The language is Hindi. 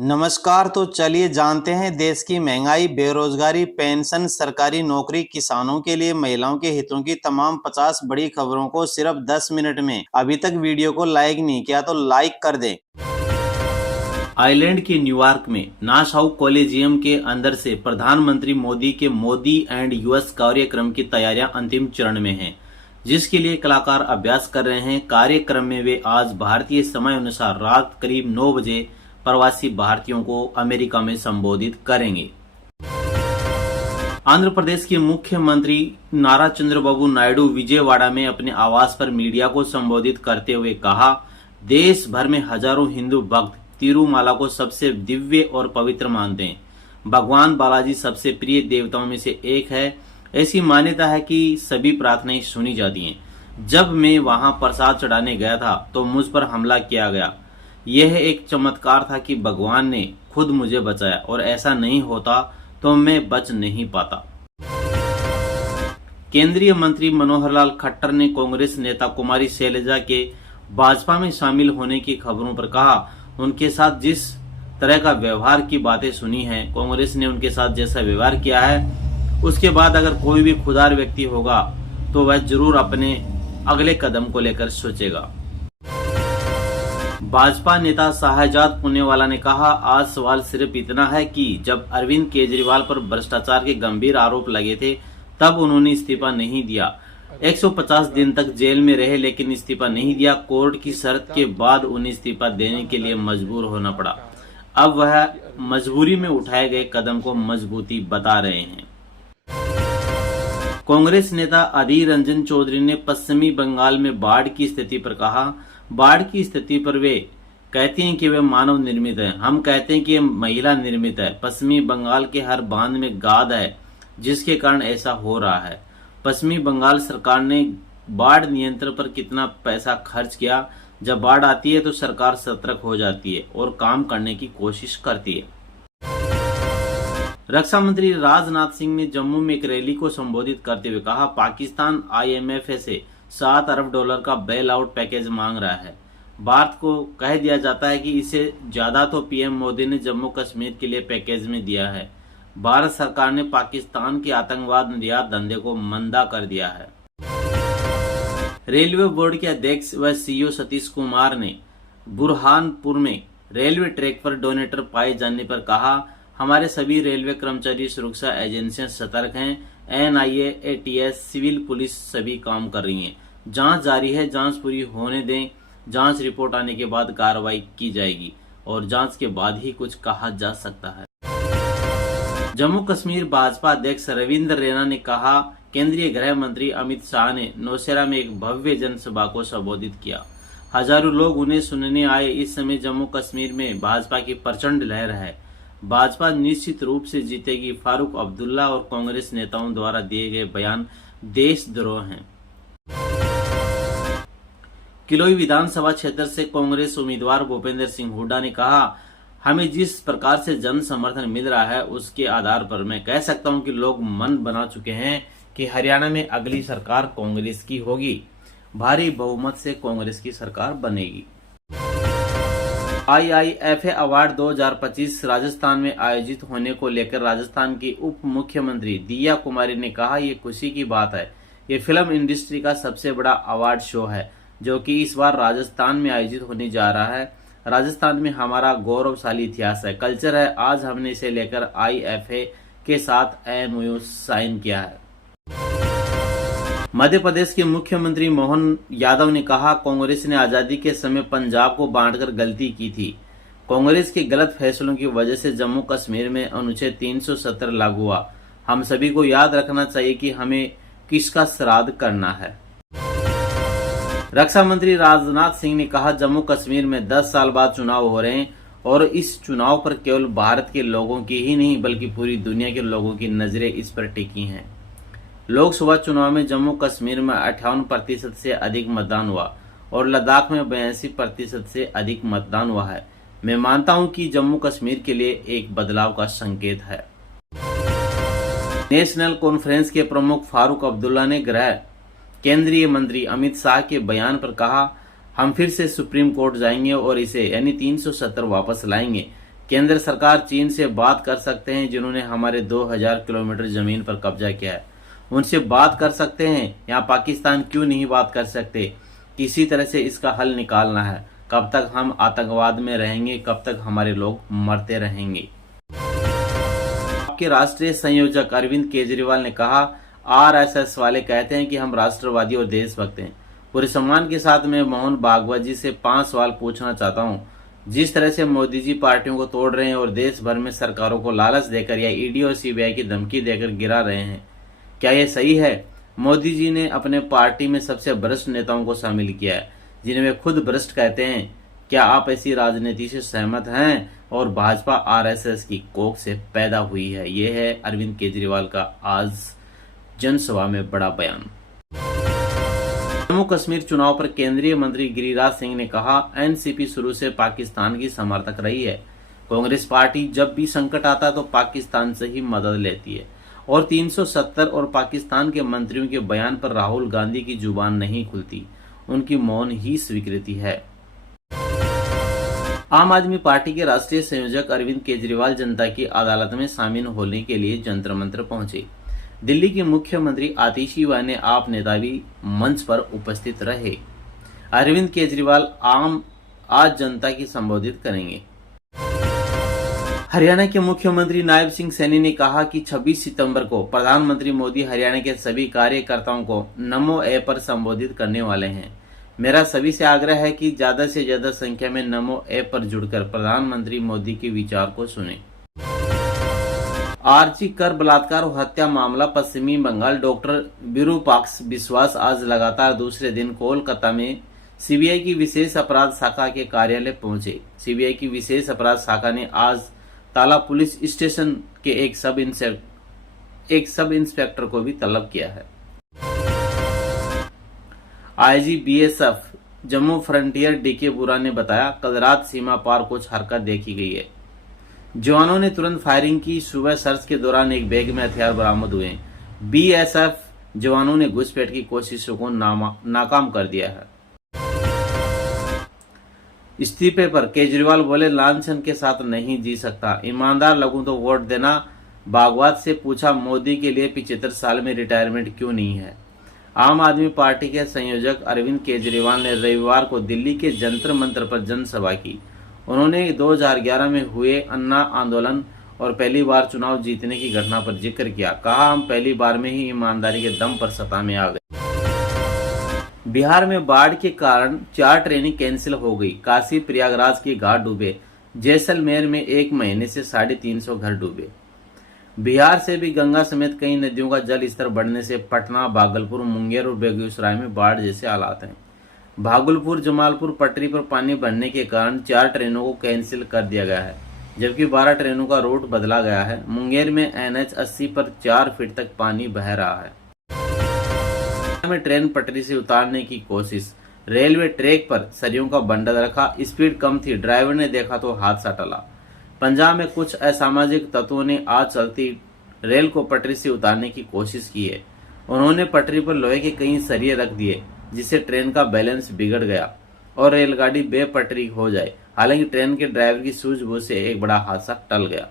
नमस्कार। तो चलिए जानते हैं देश की महंगाई, बेरोजगारी, पेंशन, सरकारी नौकरी, किसानों के लिए महिलाओं के हितों की तमाम 50 बड़ी खबरों को सिर्फ 10 मिनट में। अभी तक वीडियो को लाइक नहीं किया तो लाइक कर दें। आयरलैंड के न्यूयॉर्क में नासाउ कॉलेजियम के अंदर से प्रधानमंत्री मोदी के मोदी एंड यूएस कार्यक्रम की तैयारियां अंतिम चरण में हैं, जिसके लिए कलाकार अभ्यास कर रहे हैं। कार्यक्रम में वे आज भारतीय समय अनुसार रात करीब 9 बजे प्रवासी भारतीयों को अमेरिका में संबोधित करेंगे। आंध्र प्रदेश के मुख्यमंत्री नारा चंद्रबाबू नायडू विजयवाड़ा में अपने आवास पर मीडिया को संबोधित करते हुए कहा, देश भर में हजारों हिंदू भक्त तिरुमाला को सबसे दिव्य और पवित्र मानते हैं। भगवान बालाजी सबसे प्रिय देवताओं में से एक है। ऐसी मान्यता है कि सभी प्रार्थनाएं सुनी जाती हैं। जब मैं वहां प्रसाद चढ़ाने गया था तो मुझ पर हमला किया गया। यह एक चमत्कार था कि भगवान ने खुद मुझे बचाया, और ऐसा नहीं होता तो मैं बच नहीं पाता। केंद्रीय मंत्री मनोहर लाल खट्टर ने कांग्रेस नेता कुमारी शैलजा के भाजपा में शामिल होने की खबरों पर कहा, उनके साथ जिस तरह का व्यवहार की बातें सुनी हैं, कांग्रेस ने उनके साथ जैसा व्यवहार किया है, उसके बाद अगर कोई भी खुदार व्यक्ति होगा तो वह जरूर अपने अगले कदम को लेकर सोचेगा। भाजपा नेता शाहजाद पुनेवाला ने कहा, आज सवाल सिर्फ इतना है कि जब अरविंद केजरीवाल पर भ्रष्टाचार के गंभीर आरोप लगे थे तब उन्होंने इस्तीफा नहीं दिया। 150 दिन तक जेल में रहे लेकिन इस्तीफा नहीं दिया। कोर्ट की शर्त के बाद उन्हें इस्तीफा देने के लिए मजबूर होना पड़ा। अब वह मजबूरी में उठाए गए कदम को मजबूती बता रहे हैं। कांग्रेस नेता अधीर रंजन चौधरी ने पश्चिमी बंगाल में बाढ़ की स्थिति पर कहा, बाढ़ की स्थिति पर वे कहते हैं कि वे मानव निर्मित है। हम कहते हैं कि ये महिला निर्मित है। पश्चिमी बंगाल के हर बांध में गाद है, जिसके कारण ऐसा हो रहा है। पश्चिमी बंगाल सरकार ने बाढ़ नियंत्रण पर कितना पैसा खर्च किया। जब बाढ़ आती है तो सरकार सतर्क हो जाती है और काम करने की कोशिश करती है। रक्षा मंत्री राजनाथ सिंह ने जम्मू में एक रैली को संबोधित करते हुए कहा, पाकिस्तान IMF से $7 अरब का बेल आउट पैकेज मांग रहा है। भारत को कह दिया जाता है कि इसे ज्यादा तो पीएम मोदी ने जम्मू कश्मीर के लिए पैकेज में दिया है। भारत सरकार ने पाकिस्तान के आतंकवाद निर्यात धंधे को मंदा कर दिया है। रेलवे बोर्ड के अध्यक्ष व CEO सतीश कुमार ने बुरहानपुर में रेलवे ट्रैक पर डोनेटर पाए जाने पर कहा, हमारे सभी रेलवे कर्मचारी सुरक्षा एजेंसियां सतर्क हैं। NIA, ATS, सिविल पुलिस सभी काम कर रही हैं। जांच जारी है, जांच पूरी होने दें। जांच रिपोर्ट आने के बाद कार्रवाई की जाएगी और जांच के बाद ही कुछ कहा जा सकता है। जम्मू कश्मीर भाजपा अध्यक्ष रविंद्र रैना ने कहा, केंद्रीय गृह मंत्री अमित शाह ने नौशेरा में एक भव्य जनसभा को संबोधित किया। हजारों लोग उन्हें सुनने आए। इस समय जम्मू कश्मीर में भाजपा की प्रचंड लहर है। भाजपा निश्चित रूप से जीतेगी। फारूक अब्दुल्ला और कांग्रेस नेताओं द्वारा दिए गए बयान देशद्रोह हैं। किलोई विधानसभा क्षेत्र से कांग्रेस उम्मीदवार भूपेंद्र सिंह हुड्डा ने कहा, हमें जिस प्रकार से जन समर्थन मिल रहा है उसके आधार पर मैं कह सकता हूं कि लोग मन बना चुके हैं कि हरियाणा में अगली सरकार कांग्रेस की होगी। भारी बहुमत से कांग्रेस की सरकार बनेगी। IIFA अवार्ड 2025 राजस्थान में आयोजित होने को लेकर राजस्थान की उप मुख्यमंत्री दिया कुमारी ने कहा, ये खुशी की बात है। ये फिल्म इंडस्ट्री का सबसे बड़ा अवार्ड शो है जो कि इस बार राजस्थान में आयोजित होने जा रहा है। राजस्थान में हमारा गौरवशाली इतिहास है, कल्चर है। आज हमने इसे लेकर IIFA के साथ MOU साइन किया है। मध्य प्रदेश के मुख्यमंत्री मोहन यादव ने कहा, कांग्रेस ने आजादी के समय पंजाब को बांटकर गलती की थी। कांग्रेस के गलत फैसलों की वजह से जम्मू कश्मीर में अनुच्छेद 370 लागू हुआ। हम सभी को याद रखना चाहिए कि हमें किसका श्राद्ध करना है। रक्षा मंत्री राजनाथ सिंह ने कहा, जम्मू कश्मीर में 10 साल बाद चुनाव हो रहे हैं और इस चुनाव पर केवल भारत के लोगों की ही नहीं बल्कि पूरी दुनिया के लोगों की नजरें इस पर टिकी हैं। लोकसभा चुनाव में जम्मू कश्मीर में 58% से अधिक मतदान हुआ और लद्दाख में 82% से अधिक मतदान हुआ है। मैं मानता हूं कि जम्मू कश्मीर के लिए एक बदलाव का संकेत है। नेशनल कॉन्फ्रेंस के प्रमुख फारूक अब्दुल्ला ने गृह केंद्रीय मंत्री अमित शाह के बयान पर कहा, हम फिर से सुप्रीम कोर्ट जाएंगे और इसे यानी 370 वापस लाएंगे। केंद्र सरकार चीन से बात कर सकते हैं, जिन्होंने हमारे 2000 किलोमीटर जमीन पर कब्जा किया है, उनसे बात कर सकते हैं। यहाँ पाकिस्तान क्यों नहीं बात कर सकते? किसी तरह से इसका हल निकालना है। कब तक हम आतंकवाद में रहेंगे? कब तक हमारे लोग मरते रहेंगे? आपके राष्ट्रीय संयोजक अरविंद केजरीवाल ने कहा, आरएसएस वाले कहते हैं कि हम राष्ट्रवादी और देशभक्त हैं। पूरे सम्मान के साथ मैं मोहन भागवत जी से 5 सवाल पूछना चाहता हूं। जिस तरह से मोदी जी पार्टियों को तोड़ रहे हैं और देश भर में सरकारों को लालच देकर या ईडी और सीबीआई की धमकी देकर गिरा रहे हैं, क्या ये सही है? मोदी जी ने अपने पार्टी में सबसे भ्रष्ट नेताओं को शामिल किया है, जिन्हें वे खुद भ्रष्ट कहते हैं। क्या आप ऐसी राजनीति से सहमत हैं? और भाजपा आरएसएस की कोख से पैदा हुई है। यह है अरविंद केजरीवाल का आज जनसभा में बड़ा बयान। जम्मू कश्मीर चुनाव पर केंद्रीय मंत्री गिरिराज सिंह ने कहा, एनसीपी शुरू से पाकिस्तान की समर्थक रही है। कांग्रेस पार्टी जब भी संकट आता है तो पाकिस्तान से ही मदद लेती है और 370 और पाकिस्तान के मंत्रियों के बयान पर राहुल गांधी की जुबान नहीं खुलती, उनकी मौन ही स्वीकृति है। आम आदमी पार्टी के राष्ट्रीय संयोजक अरविंद केजरीवाल जनता की अदालत में शामिल होने के लिए जंतर मंतर पहुंचे। दिल्ली के मुख्यमंत्री आतिशीवाल ने आप नेता भी मंच पर उपस्थित रहे। अरविंद केजरीवाल आज जनता की संबोधित करेंगे। हरियाणा के मुख्यमंत्री नायब सिंह सैनी ने कहा कि 26 सितंबर को प्रधानमंत्री मोदी हरियाणा के सभी कार्यकर्ताओं को नमो ऐप पर संबोधित करने वाले हैं। मेरा सभी से आग्रह है कि ज्यादा से ज्यादा संख्या में नमो ऐप पर जुड़कर प्रधानमंत्री मोदी के विचार को सुने। आरजी कर बलात्कार और हत्या मामला पश्चिमी बंगाल। डॉक्टर विरूपाक्ष विश्वास आज लगातार दूसरे दिन कोलकाता में सीबीआई की विशेष अपराध शाखा के कार्यालय पहुंचे। सीबीआई की विशेष अपराध शाखा ने आज ताला पुलिस स्टेशन के एक सब इंस्पेक्टर को भी तलब किया है। IG BSF Jammu frontier DK Bura ने बताया, कल रात सीमा पार कुछ हरकत देखी गई है। जवानों ने तुरंत फायरिंग की। सुबह सर्च के दौरान एक बैग में हथियार बरामद हुए। बीएसएफ जवानों ने घुसपैठ की कोशिशों को नाकाम कर दिया है। इस्तीफे पर केजरीवाल बोले, लांछन के साथ नहीं जी सकता, ईमानदार लगूं तो वोट देना। भागवत से पूछा, मोदी के लिए 75 साल में रिटायरमेंट क्यों नहीं है? आम आदमी पार्टी के संयोजक अरविंद केजरीवाल ने रविवार को दिल्ली के जंतर मंतर पर जनसभा की। उन्होंने 2011 में हुए अन्ना आंदोलन और पहली बार चुनाव जीतने की घटना पर जिक्र किया। कहा, हम पहली बार में ही ईमानदारी के दम पर सत्ता में आ गए। बिहार में बाढ़ के कारण 4 ट्रेनें कैंसिल हो गई। काशी प्रयागराज के घाट डूबे। जैसलमेर में 1 महीने से 350 घर डूबे। बिहार से भी गंगा समेत कई नदियों का जल स्तर बढ़ने से पटना, भागलपुर, मुंगेर और बेगूसराय में बाढ़ जैसे हालात हैं। भागलपुर जमालपुर पटरी पर पानी बढ़ने के कारण 4 ट्रेनों को कैंसिल कर दिया गया है, जबकि 12 ट्रेनों का रूट बदला गया है। मुंगेर में NH 80 पर 4 फीट तक पानी बह रहा है। में ट्रेन पटरी से उतारने की कोशिश। रेलवे ट्रैक पर सरियों का बंडल रखा, स्पीड कम थी, ड्राइवर ने देखा तो हादसा टला। पंजाब में कुछ असामाजिक तत्वों ने आज चलती रेल को पटरी से उतारने की कोशिश की है। उन्होंने पटरी पर लोहे के कई सरिये रख दिए, जिससे ट्रेन का बैलेंस बिगड़ गया और रेलगाड़ी बेपटरी हो जाए। हालांकि ट्रेन के ड्राइवर की सूझबूझ से एक बड़ा हादसा टल गया।